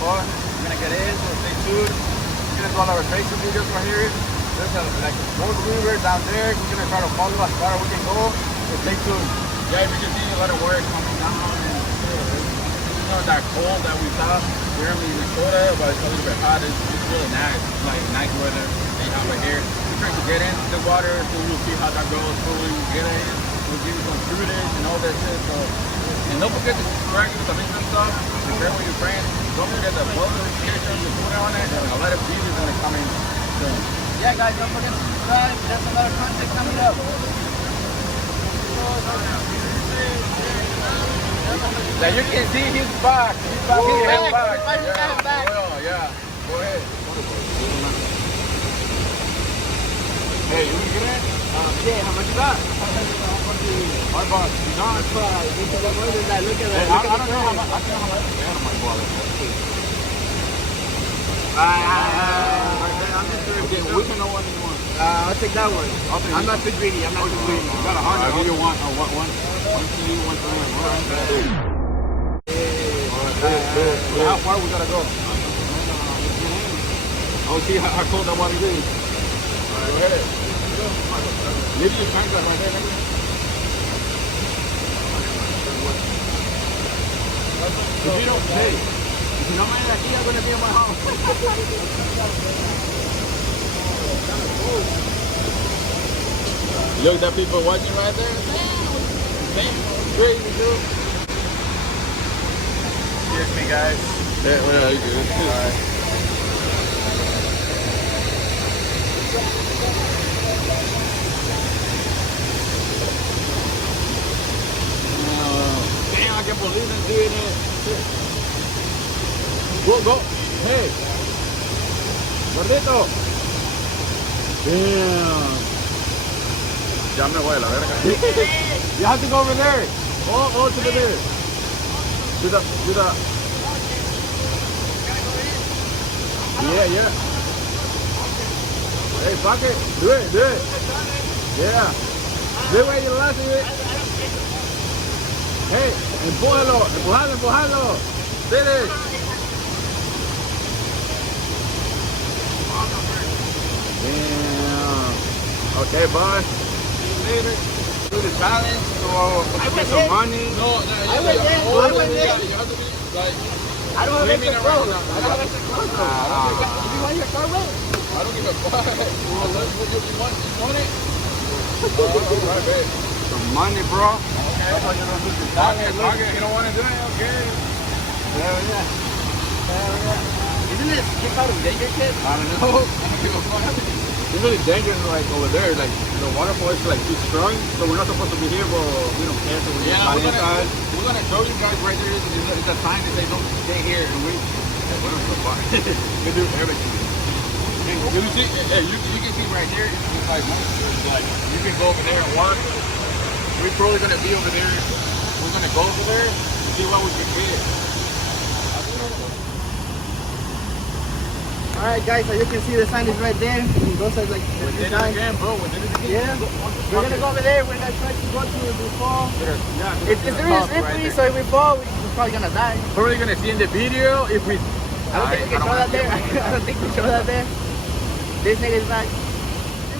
fun. We're gonna get in, so stay tuned. We're gonna do all our racing videos right here. There's a road river down there. We're gonna try to follow as far as we can go. So stay tuned. Yeah, we can see a lot of work coming down. And that cold that we saw here in Minnesota, but it's a little bit hot. It's really nice. It's like nice weather they have right here. We're trying to get into the water, so we'll see how that goes. Hopefully we'll get in. We'll give you some footage and all that shit. So, and don't forget to subscribe to the link and stuff. Share with your friends. Don't forget the bell notifications to put on it. And a lot of videos are coming soon. Yeah, guys, don't forget to subscribe. There's a lot of content coming up. Now you can see his back. He's back. He's back. Yeah. Go ahead. Hey, you want to get in? Yeah, how much you got? $5. You got it? Look at that. I don't know how much. I don't know how much. Yeah, my wallet. I'm just curious. Which one you want? I'll take that one. I'm not too greedy. I'm not too greedy. You got 100. You want one to you, one to me. How far we gotta go? I'll see how cold that water is. Alright, go ahead. Maybe you find that right there, maybe. If you don't pay, if you don't mind that key, I'm gonna be in my house. Look, that people watching right there. Damn, crazy, dude. Excuse me, guys. Yeah, well, you good. Alright. Damn, I can't believe I'm doing it. Go. Hey. Gordito. Damn. Ya me voy a la verga. You have to go over there. Oh, to the there. Do the. Yeah. Hey, fuck it. Do it. Yeah. Do it, you last of it. Hey, empujalo. Finish. Damn. Okay, bye. Later. Do the challenge, so get some money. No, I went there. You have to be like. I don't have extra clothes. You want your car wet? I don't give a fuck. Well, you want it? Alright, babe. Some money, bro. Okay. You don't want to do it? Okay. Hell yeah. Isn't this kick out of danger kid? I don't know. I don't give a fuck. It's really dangerous, like over there. Like the waterfall is like too strong, so we're not supposed to be here, but we don't care. So we're inside. We're gonna show you guys right there. It's a sign that they don't stay here, and we do everything. You can see right there. It's like you can go over there and work. We're probably gonna be over there. We're gonna go over there and see what we can get. Alright guys, so you can see the sign is right there. Those are like the three signs. Yeah. We're gonna go over there. We're gonna try to go to the fall. It's really slippery, so if we fall, we're probably gonna die. Probably gonna see in the video if we. I don't think we can show that there. I don't think we show that there. This nigga's back.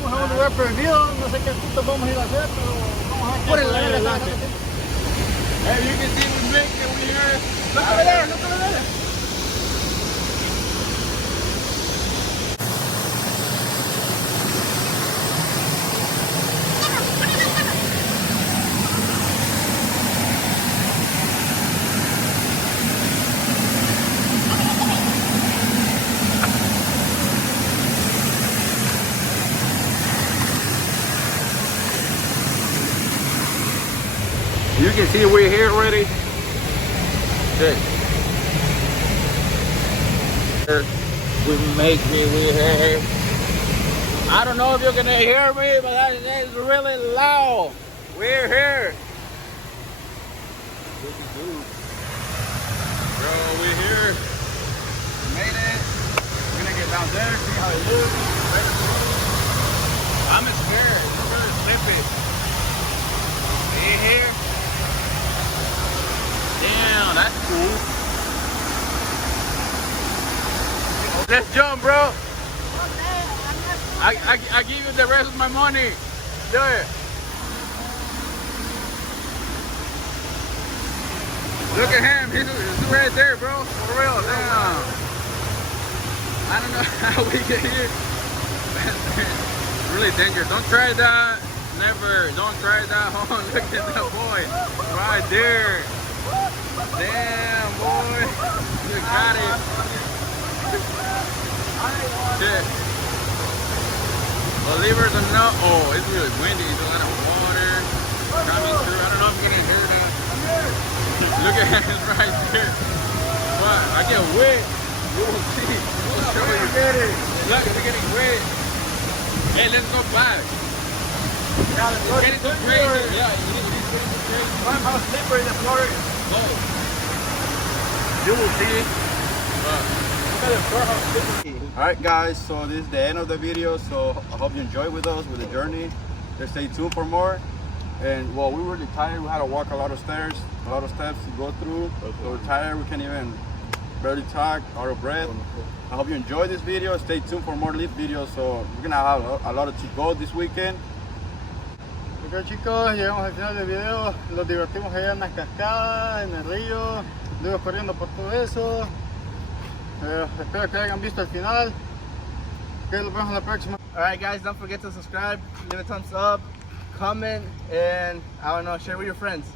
Vamos a un lugar perdido, no sé qué puto vamos a ir a hacer, pero vamos a ver qué. Hey, you can see we make it. We here. Look over there. You can see we're here already. Good. We make it, we're here. I don't know if you're gonna hear me, but that is really loud. We're here. Bro, we're here. We made it. We're gonna get down there, see how it looks. I'm scared. It's really slippy. We're here. Damn, that's cool. Let's jump, bro. I give you the rest of my money. Do it. Look at him. He's right there, bro. For real. Damn. I don't know how we get here. Really dangerous. Don't try that. Never. Don't try that. Oh, look at that boy. Right there. Damn, boy. You got it. Shit. Believers or not, oh, it's really windy. There's a lot of water coming through. I don't know if you can hear that. Look at it right there. But I get wet. You will see. We'll show you. Look, we're getting wet. Hey, let's go back. Yeah, it's getting too crazy. Yeah, it's getting too crazy. How slippery the floor is. Oh. You will see. Alright guys, so this is the end of the video, so I hope you enjoy with us with the journey. Just stay tuned for more. And well, we were really tired. We had to walk a lot of stairs, a lot of steps to go through. So we're tired, we can't even barely talk, out of breath. I hope you enjoyed this video. Stay tuned for more lift videos. So we're gonna have a lot of chicos this weekend. Ok chicos, llegamos al final del video. Los divertimos allá en las cascadas, en el río. Estuvimos corriendo por todo eso. Espero que hayan visto el final. Que nos vemos la próxima. Alright guys, don't forget to subscribe, leave a thumbs up, comment, and I don't know, share with your friends.